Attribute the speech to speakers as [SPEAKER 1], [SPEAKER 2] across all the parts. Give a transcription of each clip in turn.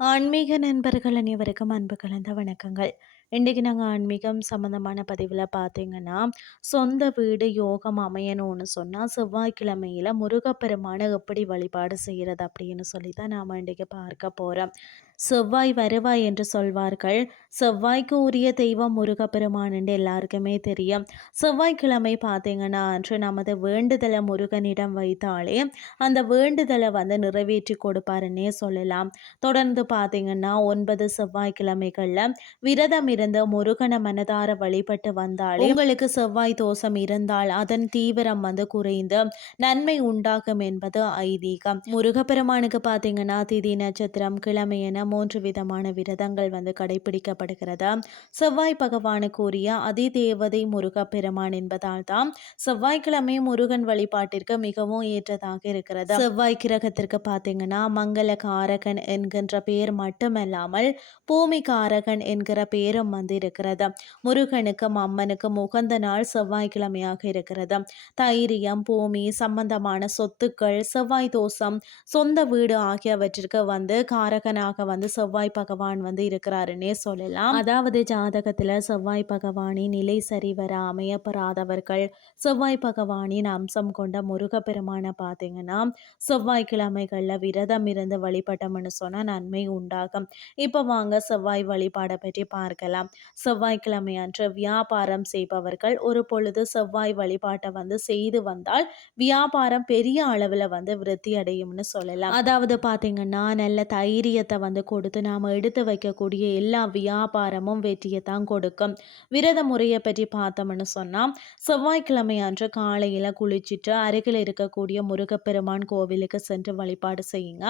[SPEAKER 1] ஆன்மீக நண்பர்கள் அனைவருக்கும் அன்பு கலந்த வணக்கங்கள். இன்றைக்கி நாங்கள் ஆன்மீகம் சம்மந்தமான பதிவில் பார்த்தீங்கன்னா சொந்த வீடு யோகம் அமையணும்னு சொன்னால் செவ்வாய்க்கிழமையில் முருகப்பெருமானை எப்படி வழிபாடு செய்கிறது அப்படின்னு சொல்லி தான் நாம் இன்றைக்கி பார்க்க போகிறோம் செவ்வாய் வருவாய் என்று சொல்வார்கள். செவ்வாய்க்கு உரிய தெய்வம் முருகப்பெருமான் என்று எல்லாருக்குமே தெரியும். செவ்வாய்க்கிழமை பார்த்தீங்கன்னா அன்று நமது வேண்டுதலை முருகனிடம் வைத்தாலே அந்த வேண்டுதலை வந்து நிறைவேற்றி கொடுப்பாருன்னே சொல்லலாம். தொடர்ந்து பார்த்தீங்கன்னா ஒன்பது செவ்வாய்க்கிழமைகளில் விரதம் இருந்து முருகனை மனதார வழிபட்டு வந்தாலே உங்களுக்கு செவ்வாய் தோஷம் இருந்தால் அதன் தீவிரம் வந்து குறைந்து நன்மை உண்டாகும் என்பது ஐதீகம். முருகப்பெருமானுக்கு பார்த்தீங்கன்னா திதி நட்சத்திரம் கிழமை என மூன்று விதமான விரதங்கள் வந்து கடைபிடிக்கப்படுகிறது செவ்வாய் பகவானுக்கு உரிய அதிதேவதை முருகப்பெருமான் என்பதால் தான் செவ்வாய்க்கிழமை முருகன் வழிபாட்டிற்கு மிகவும் ஏற்றதாக இருக்கிறது. செவ்வாய் கிரகத்திற்கு பார்த்தீங்கன்னா மங்கள காரகன் என்கின்ற பெயர் மட்டுமல்லாமல் பூமி காரகன் என்கிற பெயரும் வந்து இருக்கிறது. முருகனுக்கும் அம்மனுக்கும் உகந்த நாள் செவ்வாய்க்கிழமையாக இருக்கிறது. தைரியம் பூமி சம்பந்தமான சொத்துக்கள் செவ்வாய் தோசம் சொந்த வீடு ஆகியவற்றிற்கு வந்து காரகனாக வந்து வந்து செவ்வாய் பகவான் வந்து இருக்கிறாருன்னே சொல்லலாம். அதாவது ஜாதகத்தில் செவ்வாய் பகவானின் நிலை சரிவர அமையப்பெறாதவர்கள் செவ்வாய் பகவானின் அம்சம் கொண்ட முருகப்பெருமானை பார்த்தீங்கன்னா செவ்வாய்க்கிழமைகளில் விரதம் இருந்து வழிபட்டோம்னு சொன்னால் நன்மை உண்டாகும். இப்போ வாங்க செவ்வாய் வழிபாடை பற்றி பார்க்கலாம். செவ்வாய்க்கிழமை அன்று வியாபாரம் செய்பவர்கள் ஒரு பொழுது செவ்வாய் வழிபாட்டை வந்து செய்து வந்தால் வியாபாரம் பெரிய அளவில் வந்து விருத்தி அடையும்னு சொல்லலாம். அதாவது பார்த்தீங்கன்னா நல்ல தைரியத்தை வந்து கொடுத்து நாம் எடுத்து வைக்கக்கூடிய எல்லா வியாபாரமும் வெற்றியை தான் கொடுக்கும். விரத முறையை பற்றி பார்த்தோம்னு சொன்னால் செவ்வாய்க்கிழமை அன்று காலையில் குளிச்சுட்டு அருகில் இருக்கக்கூடிய முருகப்பெருமான் கோவிலுக்கு சென்று வழிபாடு செய்யுங்க.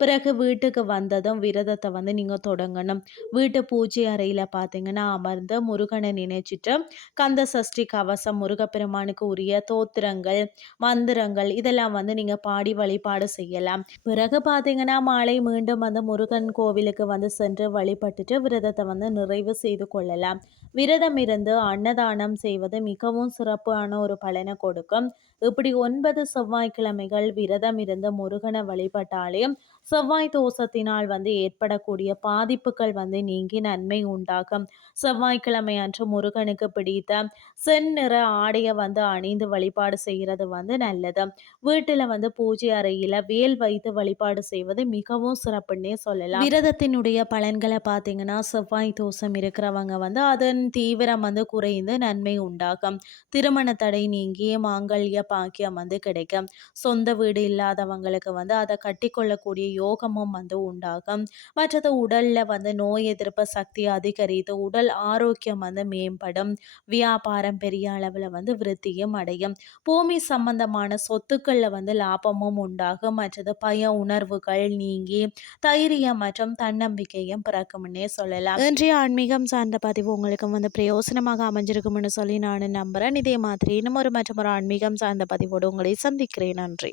[SPEAKER 1] பிறகு வீட்டுக்கு வந்ததும் விரதத்தை வந்து நீங்கள் தொடங்கணும். வீட்டு பூஜை அறையில் பார்த்தீங்கன்னா அமர்ந்து முருகனை நினைச்சிட்டு கந்த சஷ்டி கவசம் முருகப்பெருமானுக்கு உரிய தோத்திரங்கள் மந்திரங்கள் இதெல்லாம் வந்து நீங்கள் பாடி வழிபாடு செய்யலாம். பிறகு பார்த்தீங்கன்னா மாலை மீண்டும் அந்த முருகன் கோவிலுக்கு வந்து சென்று வழிபட்டுட்டு விரதத்தை வந்து நிறைவு செய்து கொள்ளலாம். விரதம் இருந்து அன்னதானம் செய்வது மிகவும் சிறப்பான ஒரு பலனை கொடுக்கும். இப்படி ஒன்பது செவ்வாய்க்கிழமைகள் விரதம் இருந்து முருகனை வழிபட்டாலே செவ்வாய் தோஷத்தினால் வந்து ஏற்படக்கூடிய பாதிப்புகள் வந்து நீங்கி நன்மை உண்டாகும். செவ்வாய்க்கிழமை அன்று முருகனுக்கு பிடித்த செந்நிற ஆடையை வந்து அணிந்து வழிபாடு செய்கிறது வந்து நல்லது. வீட்டில் வந்து பூஜை அறையில் வேல் வைத்து வழிபாடு செய்வது மிகவும் சிறப்புன்னே சொல்லலாம். விரதத்தினுடைய பலன்களை பார்த்தீங்கன்னா செவ்வாய் தோஷம் இருக்கிறவங்க வந்து அதன் தீவிரம் வந்து குறைந்து நன்மை உண்டாகும். திருமண தடை நீங்கி மாங்கல்ய பாக்கியம் வந்து கிடைக்கும். சொந்த வீடு இல்லாதவங்களுக்கு வந்து அதை கட்டிக்கொள்ளக்கூடிய யோகமும் வந்து உண்டாகும். மற்றது உடல்ல வந்து நோய் எதிர்ப்பு சக்தி அதிகரித்து உடல் ஆரோக்கியம் வந்து மேம்படும். வியாபாரம் பெரிய அளவில் வந்து விருத்தியும் அடையும். பூமி சம்பந்தமான சொத்துக்களில் வந்து லாபமும் உண்டாகும். மற்றது பய உணர்வுகள் நீங்கி தைரியம் மற்றும் மற்றும் தன்னம்பிக்கையும் பிறக்கும்னே சொல்லலாம். இன்றைய ஆன்மீகம் சார்ந்த பதிவு உங்களுக்கு வந்து பிரயோசனமாக அமைஞ்சிருக்கும்னு சொல்லி நான் நம்புகிறேன் இதே மாதிரி இன்னும் ஒரு மற்றும் ஒரு ஆன்மீகம் சார்ந்த பதிவோடு உங்களை சந்திக்கிறேன். நன்றி.